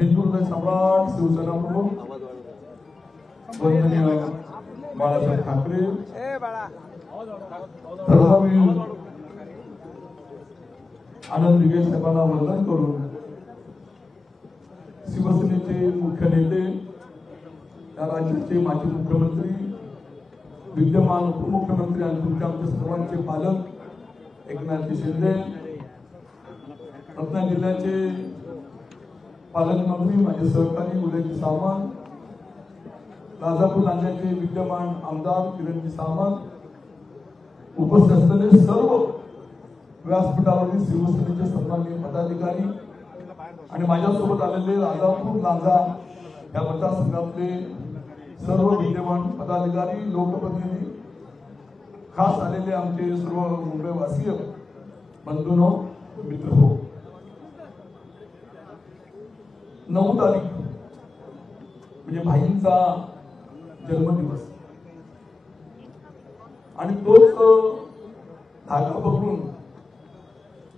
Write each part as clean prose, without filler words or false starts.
हिंदुत्व सम्राट शिवसेना प्रमुख वंदनीय बाळासाहेब ठाकरे, धर्मवीर आनंद दिघे साहेबांना वंदन करून शिवसेनेचे मुख्य नेते, या राज्याचे माजी मुख्यमंत्री, विद्यमान उपमुख्यमंत्री आणि तुमच्या आमच्या सर्वांचे पालक एकनाथ शिंदे, रत्नागिरी जिल्ह्याचे पालकमंत्री माझे सहकारी उदयजी सावंत, राजापूर तालुक्याचे विद्यमान आमदार किरणजी सावंत, उपस्थित असलेले सर्व व्यासपीठावरील शिवसेनेचे सन्माननीय पदाधिकारी आणि माझ्यासोबत आलेले राजापूर लांजा या मतदारसंघातले सर्व विद्यमान पदाधिकारी, लोकप्रतिनिधी, खास आलेले आमचे सर्व मुंबईवासीय बंधूंनो, मित्रहो, 9 तारीख म्हणजे भाईंचा जन्मदिवस आणि तोच धागा पकडून,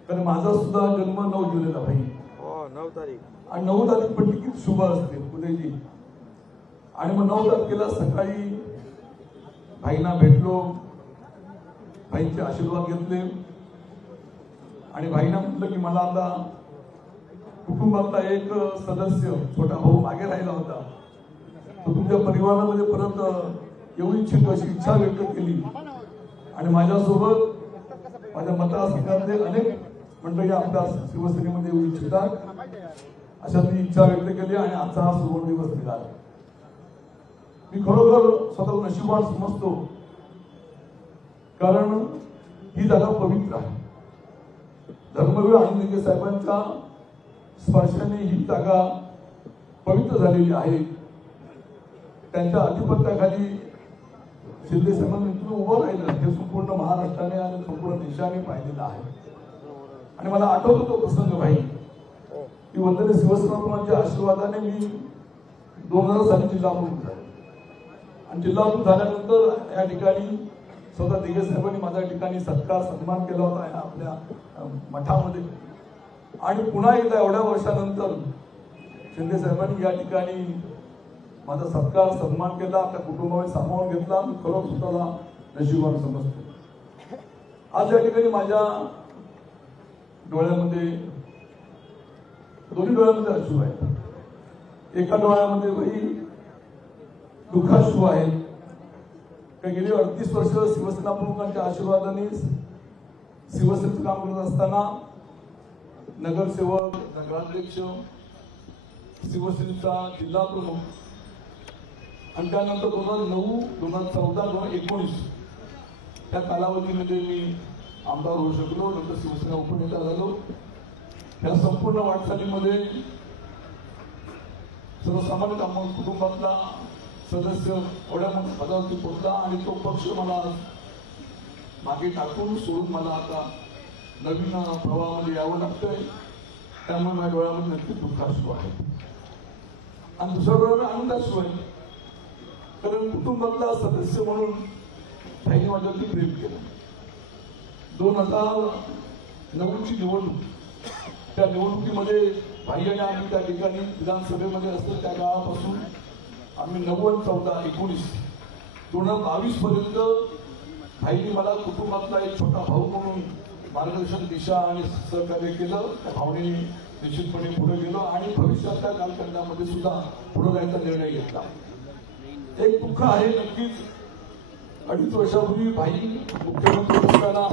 कारण माझा सुद्धा जन्म 9 जुलैला भाई, 9 तारीख आणि 9 तारीख पण किती शुभ असते उदयजी. आणि मग 9 तारखेला सकाळी भाईंना भेटलो, भाईंचे आशीर्वाद घेतले आणि भाईंना म्हटलं की मला आता कुटुंबातला एक सदस्य, छोटा भाऊ मागे राहिला होता, तो तुमच्या परिवारामध्ये परत येऊ इच्छितो अशी इच्छा व्यक्त केली आणि माझ्यासोबत माझ्या मतदारसंघातले अनेक मंडळी आपल्या शिवसेनेमध्ये येऊ इच्छितात अशा ती इच्छा व्यक्त केली आणि आजचा हा सुवर्ण दिवस निघाला. मी खरोखर स्वतः नशिबान समजतो, कारण ही जागा पवित्र आहे. धर्मवीर आनंद दिघे साहेबांच्या स्पर्शाने ही जागा पवित्र झालेली आहे. त्यांच्या अधिपत्याखाली शिंदे साहेबांनी उभं राहिलं हे संपूर्ण महाराष्ट्राने आणि संपूर्ण देशाने पाहिलेलं आहे. आणि मला आठवतो तो प्रसंग भाई की वंदनीय शिवसेनाप्रमुखांच्या आशीर्वादाने मी 2000 साली जिल्हा प्रमुख झाले आणि जिल्हा प्रमुख झाल्यानंतर या ठिकाणी स्वतः दिघे साहेबांनी माझ्या ठिकाणी सत्कार सन्मान केला होता आपल्या मठामध्ये. आणि पुन्हा एकदा एवढ्या वर्षानंतर शिंदे साहेबांनी या ठिकाणी माझा सत्कार सन्मान केला, आपल्या कुटुंबाने सामावून घेतला. मी खरोखर स्वतःला नशिबान समजतो. आज या ठिकाणी माझ्या डोळ्यामध्ये, दोन्ही डोळ्यामध्ये अश्रू आहेत. एका डोळ्यामध्ये भाई दुःखाश्रू आहेत. गेली 38 वर्ष शिवसेना प्रमुखांच्या आशीर्वादाने शिवसेनेचं काम करत असताना नगरसेवक, नगराध्यक्ष, शिवसेनेचा जिल्हा प्रमुख आणि त्यानंतर 2009, 2014, 2019 त्या कालावधीमध्ये मी आमदार होऊ शकलो, नंतर शिवसेना उपनेता झालो. या संपूर्ण वाटचालीमध्ये सर्वसामान्य कुटुंबातला सदस्य एवढ्या पदावरती पोहोचला आणि तो पक्ष मला मागे टाकून सोडून मला आता नवीन प्रवाहामध्ये यावं लागतंय. त्यामुळे माझ्या डोळ्यामध्ये नक्कीच दुःखाश्रू आहे आणि दुसऱ्या डोळ्यामध्ये आनंदाश्रू आहे, कारण कुटुंबातला सदस्य म्हणून भाईने माझ्यावरती प्रेम केलं. 2009ची निवडणूक, त्या निवडणुकीमध्ये भाई आणि आम्ही त्या ठिकाणी विधानसभेमध्ये असतो. त्या काळापासून आम्ही 90, 14, 19, 2022 पर्यंत भाईने मला कुटुंबातला एक छोटा भाऊ म्हणून मार्गदर्शन, दिशा आणि सहकार्य केलं. त्या भावनेने निश्चितपणे पुढे गेलो आणि भविष्यातल्या कालखंडामध्ये सुद्धा पुढे जायचा निर्णय घेतला. एक दुःख आहे नक्कीच, 2.5 वर्षापूर्वी भाई मुख्यमंत्री असताना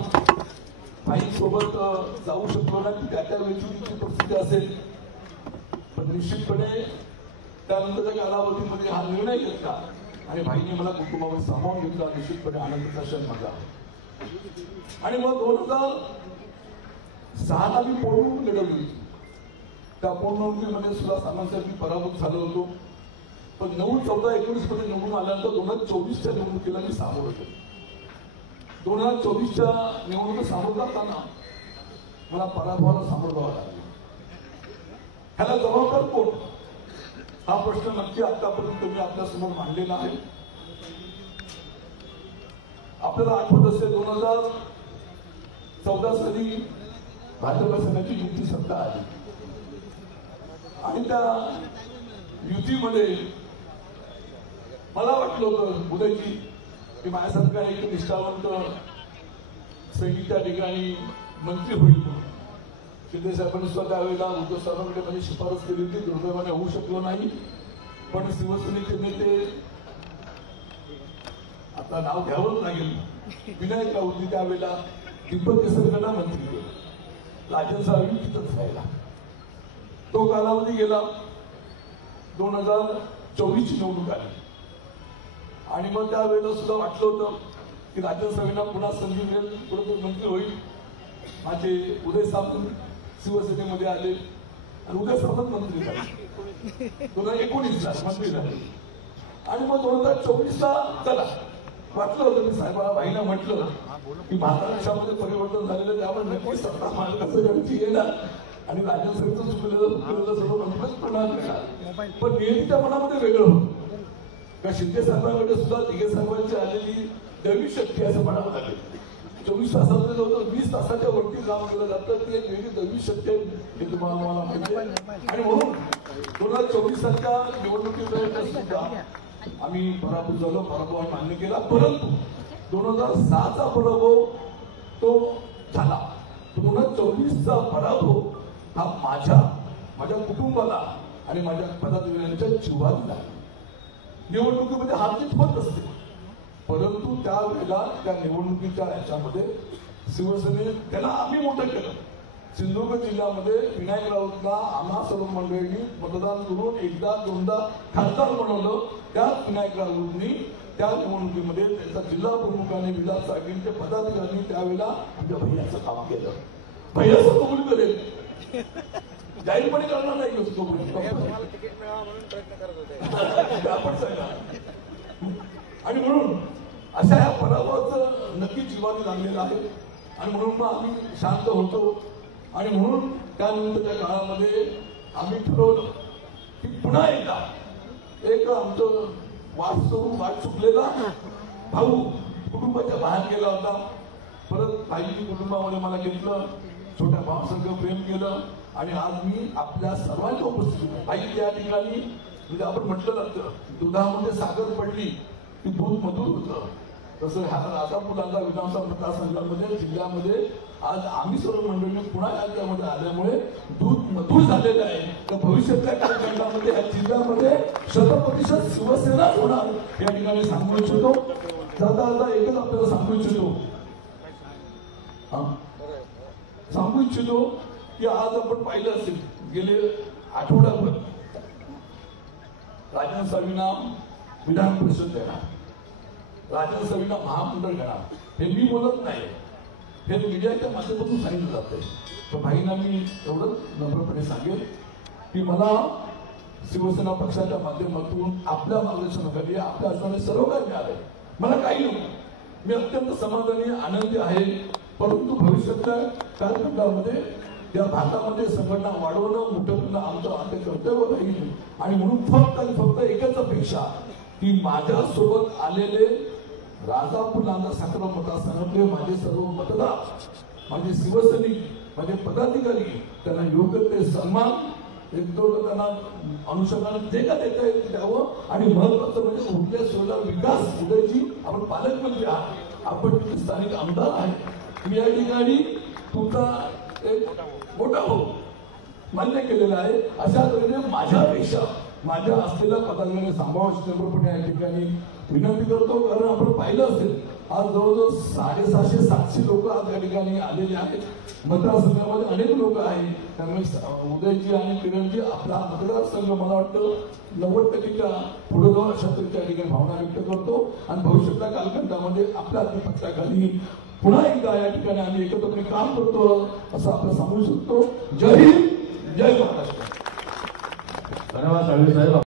भाई सोबत जाऊ शकलो ना, की त्या वेळची परिस्थिती असेल, पण निश्चितपणे त्यानंतरच्या कालावधीमध्ये हा निर्णय घेतला आणि भाईने मला कुटुंबावर सामावून घेतला. निश्चितपणे आनंदाचा क्षण माझा. आणि मग 2006ला मी पोटनिवडणूक लढवली. त्या पोटनिवडणुकीमध्ये सुद्धा सामान्यांसाठी पराभूत झालो होतो, पण 9, 14, 19 मध्ये निवडून आल्यानंतर 2024च्या निवडणुकीला मी सामोरं गेलो. 2024च्या निवडणुकीत सामोरं जाताना मला पराभवाला सामोरं जावं लागलं. ह्याला जबाबदार कोण हा प्रश्न नक्की आतापर्यंत मी आपल्या समोर मांडलेला आहे. आपल्याला आठवत असेल 2014 साली भाजप सरकारची युती सत्ता आली आणि त्या युतीमध्ये मला वाटलं होतं उदयजी की माझ्यासारखा एक निष्ठावंत सैनिक त्या ठिकाणी मंत्री होईल म्हणून. शिंदे साहेबांनी सुद्धा त्यावेळेला उद्धव साहेबांकडे माझी शिफारस केली होती, दुर्दैवाने होऊ शकलो नाही. पण शिवसेनेचे नेते, आता नाव घ्यावंच लागेल, विनायक राऊत त्यावेळेला दीपक केसरकरांना मंत्री केलं, राजन साहेब तिथंच राहिला. तो कालावधी गेला, 2024 ची निवडणूक आली आणि मग त्यावेळेला सुद्धा वाटलं होतं की राजन साहेबांना पुन्हा संधी मिळेल, पुढे मंत्री होईल. माझे उदय सामंत शिवसेनेमध्ये आले आणि उदय सामंत मंत्री झाले, 2019ला मंत्री झाले. आणि मग 2024ला चला वाटलं होतं, मी साहेबाला भाईना म्हटलं की महाराष्ट्रामध्ये परिवर्तन झालेलं, त्यामुळे नक्की सत्ता मालकाची येणार आणि राजन साहेबचं चुकलेलं सर्व मंत्रीच प्रणाम करणार. पण नियतीच्या मनामध्ये वेगळं होतं का शिंदे साहेबांकडे सुद्धा दिघे साहेबांची आलेली दैवी शक्ती असं म्हणावं लागेल. 24 तासामध्ये जवळजवळ 20 तासाच्या वरती काम केलं जातं, ती एक वेगळी दैवी शक्ती आहे हे तुम्हाला मला माहिती आहे. आणि म्हणून 2024च्या निवडणुकीपर्यंत सुद्धा आम्ही पराभूत झालो, पराभव मान्य केला. परंतु 2006चा पराभव तो झाला, 2024चा पराभव हा माझ्या कुटुंबाला आणि माझ्या पदाधिकाऱ्यांच्या जीवाला. निवडणुकीमध्ये हारजीत होत असते, परंतु त्यावेळेला त्या निवडणुकीच्या याच्यामध्ये शिवसेने त्याला आम्ही मोठं केलं. सिंधुदुर्ग जिल्ह्यामध्ये विनायक राऊतला आम्हा सर्व मंडळींनी मतदान करून एकदा दोनदा खासदार बनवलं. त्याच विनायक राऊतनी त्या निवडणुकीमध्ये त्यांचा जिल्हा प्रमुखांनी विलास साहेबांच्या पदाधिकाऱ्यांनी त्यावेळेला आमच्या भैयाचं काम केलं. भैयाचं कबूल करेल, जाहीरपणे करणार नाही असतो आपण सांगा. आणि म्हणून अशा या पराभवाचं नक्की जीवानी लागलेलं आहे. आणि म्हणून मग आम्ही शांत होतो आणि म्हणून त्यानंतरच्या काळामध्ये आम्ही ठरवलं की पुन्हा एकदा एक आमचं वाट चुकलेला भाऊ कुटुंबाच्या बाहेर गेला होता, परत भाईजी कुटुंबामध्ये मला घेतलं, छोट्या भावासंग प्रेम केलं आणि आज मी आपल्या सर्वांच्या उपस्थितीत भाई त्या ठिकाणी म्हणजे आपण म्हटलं जातं दुधामध्ये साखर पडली की दूध मधुर होतं, तसं ह्या राजापूरला विधानसभा मतदारसंघामध्ये जिल्ह्यामध्ये आज आम्ही सर्व मंडळींनी पुन्हा याच्यामध्ये आल्यामुळे दूध मधुर झालेलं आहे. तर भविष्यातल्या कालखंडामध्ये या जिल्ह्यामध्ये 100% शिवसेनाच होणार या ठिकाणी सांगू इच्छितो. जाता एकच आपल्याला सांगू इच्छितो की आज आपण पाहिलं असेल गेले आठवड्याभर राजन साहेबांना विधान परिषद देणार, राजन साहेबांना महामंडळ घेणार. हे मी बोलत नाही, हे मीडियाच्या माध्यमातून सांगितलं जातंय. तर भाईंना मी एवढंच नम्रपणे सांगेल की मला शिवसेना पक्षाच्या माध्यमातून आपल्या मार्गदर्शनाखाली आपल्या असणारे सर्व काही मिळाले, मला काही नको. मी अत्यंत समाधानी आनंदी आहे. परंतु भविष्यातल्या कालखंडामध्ये या भारतामध्ये संघटना वाढवणं मोठं करणं आमचं कर्तव्य राहील. आणि म्हणून फक्त आणि फक्त एकच अपेक्षा की माझ्यासोबत आलेले राजापूर लांजा साखर मतदारसंघातले माझे सर्व मतदार, माझे शिवसैनिक, माझे पदाधिकारी, त्यांना योग्य ते सन्मान त्यांना अनुषंगाने जे का देता येईल द्यावं. आणि महत्वाचं म्हणजे उरल्या सोयीला विकास. उदयजी आपण पालकमंत्री आहात, आपण स्थानिक आमदार आहे, मी या ठिकाणी तुमचा एक मोठा भाऊ मान्य केलेला आहे. अशा तऱ्हेने माझ्यापेक्षा माझ्या असलेल्या पदाधिकाऱ्यांनी सांभाळून नम्रपणे या ठिकाणी विनंती करतो. कारण आपण पाहिलं असेल आज जवळजवळ 650-700 लोक आज या ठिकाणी आलेले आहेत. मतदारसंघामध्ये अनेक लोक आहेत. त्यामुळे उदयजी आणि किरणजी आपला मतदारसंघ मला वाटतं 90% पुढे जाऊन अशा तऱ्हेच्या ठिकाणी भावना व्यक्त करतो. आणि भविष्यातल्या कालखंडामध्ये आपल्या पक्षाखाली पुन्हा एकदा या ठिकाणी आम्ही एकत्रपणे काम करतो असं आपण सांगू शकतो. जय हिंद, जय महाराष्ट्र. धन्यवाद साहेब.